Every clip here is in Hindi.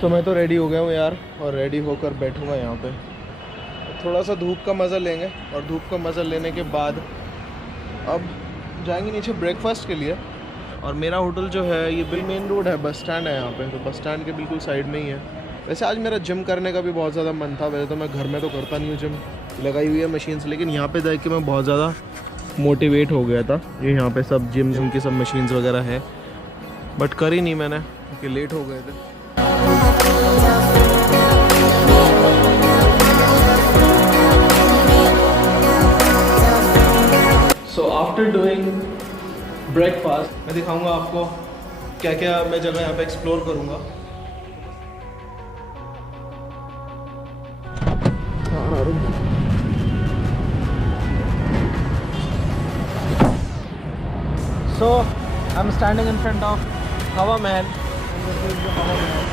तो मैं तो रेडी हो गया हूँ यार, और रेडी होकर बैठूँगा यहाँ पे। थोड़ा सा धूप का मज़ा लेंगे, और धूप का मज़ा लेने के बाद अब जाएंगे नीचे ब्रेकफास्ट के लिए। और मेरा होटल जो है ये बिल मेन रोड है, बस स्टैंड है यहाँ पे, तो बस स्टैंड के बिल्कुल साइड में ही है। वैसे आज मेरा जिम करने का भी बहुत ज़्यादा मन था। वैसे तो मैं घर में तो करता नहीं हूँ जिम, लगाई हुई है मशीन्स, लेकिन यहाँ पे देख के मैं बहुत ज़्यादा मोटिवेट हो गया था। ये यहाँ पे सब जिम की सब मशीन्स वगैरह है, बट कर ही नहीं मैंने क्योंकि लेट हो गए थे। सो आफ्टर डूइंग ब्रेकफास्ट मैं दिखाऊंगा आपको क्या क्या मैं जगह यहाँ पे एक्सप्लोर करूँगा। So I'm standing in front of Hawa Mahal, and this is the Hawa Mahal.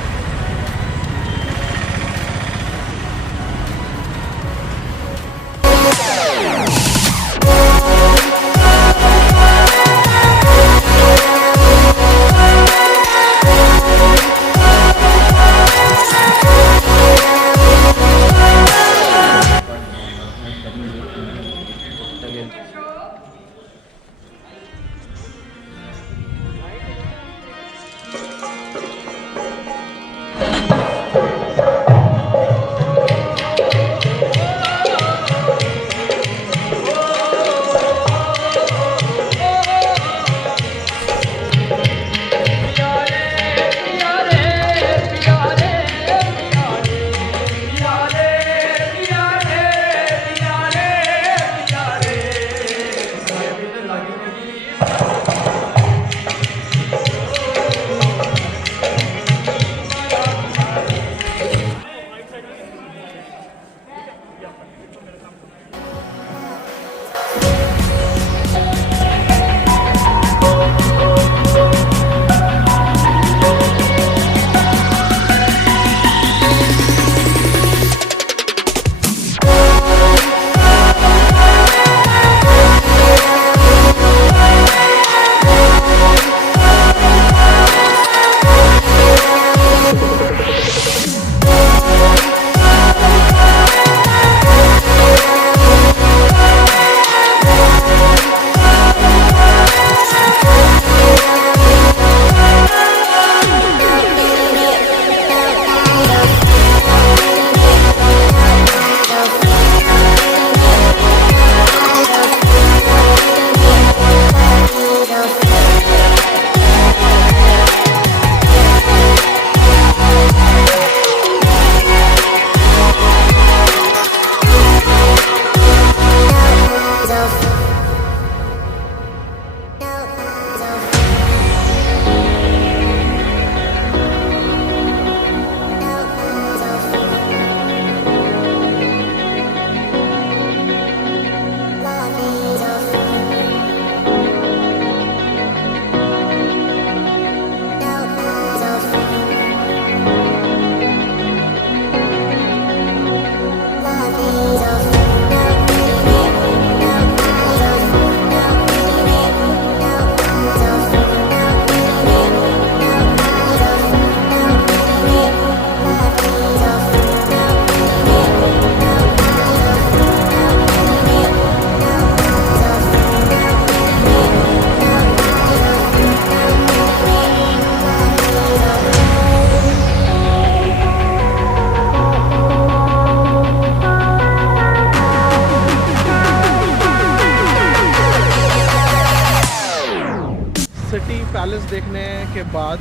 Palace देखने के बाद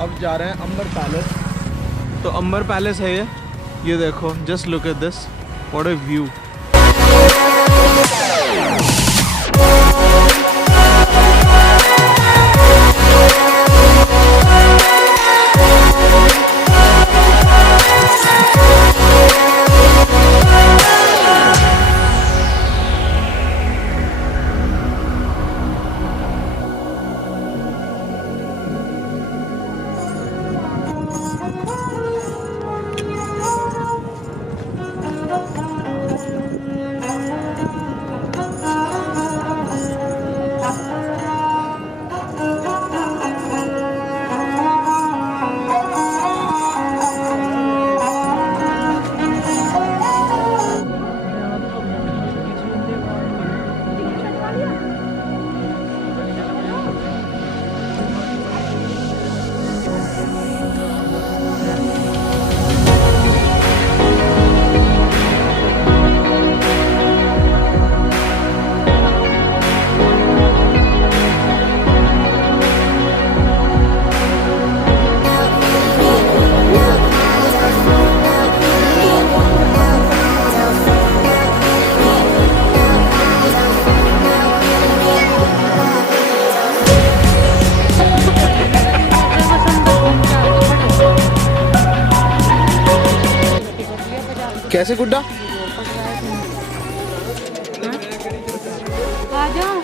अब जा रहे हैं अंबर पैलेस। तो अंबर पैलेस है ये देखो, just look at this, what a view. कैसे गुड्डा? आ जाओ।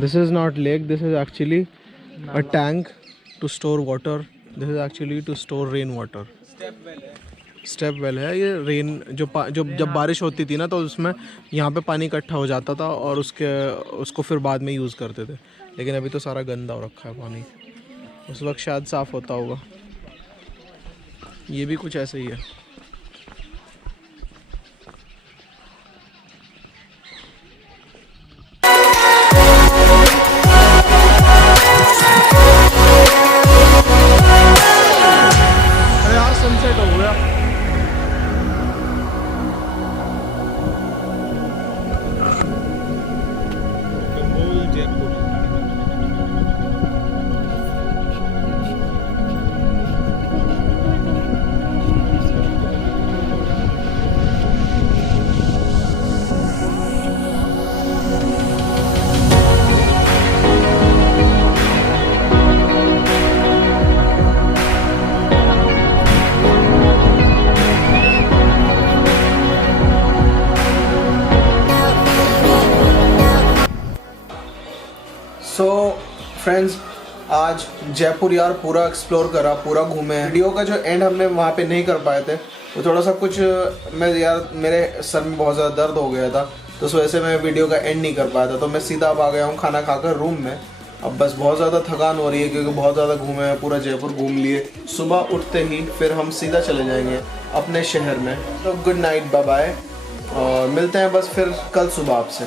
This is not lake. This is actually a tank to store water. This is actually to store rain water. Step well है ये। रेन जब बारिश होती थी ना तो उसमें यहाँ पे पानी इकट्ठा हो जाता था और उसको फिर बाद में यूज़ करते थे, लेकिन अभी तो सारा गंदा हो रखा है पानी। उस वक्त शायद साफ़ होता होगा। ये भी कुछ ऐसे ही है। सनसेट हो गया। जयपुर। सो फ्रेंड्स, आज जयपुर यार पूरा एक्सप्लोर करा, पूरा घूमे। वीडियो का जो एंड हमने वहाँ पे नहीं कर पाए थे, वो थोड़ा सा कुछ मेरे सर में बहुत ज़्यादा दर्द हो गया था, तो उस वजह से मैं वीडियो का एंड नहीं कर पाया था। तो मैं सीधा अब आ गया हूँ खाना खाकर रूम में। अब बस बहुत ज़्यादा थकान हो रही है क्योंकि बहुत ज़्यादा घूमे हैं, पूरा जयपुर घूम लिए। सुबह उठते ही फिर हम सीधा चले जाएंगे अपने शहर में। तो गुड नाइट, बाय बाय, और मिलते हैं बस फिर कल सुबह आपसे।